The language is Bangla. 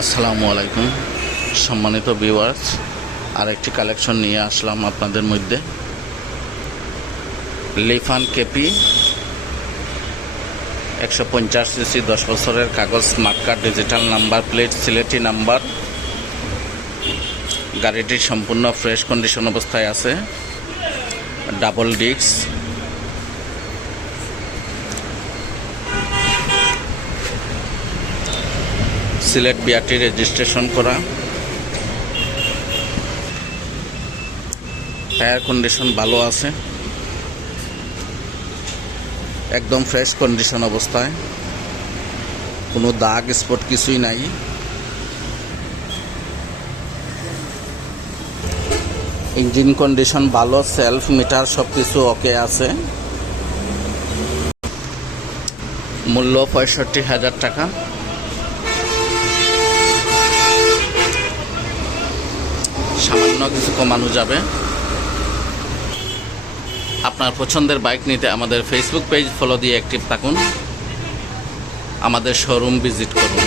আসসালামু আলাইকুম সম্মানিত ভিউয়ার্স, আরেকটি কালেকশন নিয়ে আসলাম আপনাদের মধ্যে। লিফান কেপি 150 সিসি 10 বছরের কাগজ, smart card, digital number plate, Sylheti number. গাড়িটি সম্পূর্ণ ফ্রেশ কন্ডিশন অবস্থায় আছে। Double disc, Sylhet BRT registration করা। টায়ার কন্ডিশন ভালো আছে, একদম ফ্রেশ কন্ডিশন অবস্থায়, কোনো দাগ স্পট কিছুই নাই। ইঞ্জিন কন্ডিশন ভালো, সেলফ মিটার সব কিছু ওকে আছে। মূল্য 65,000 টাকা। সামান্য কিছু কমানো যাবে। আপনার পছন্দের বাইক নিতে আমাদের ফেসবুক পেজ ফলো দিয়ে অ্যাক্টিভ থাকুন, আমাদের শোরুম ভিজিট করুন।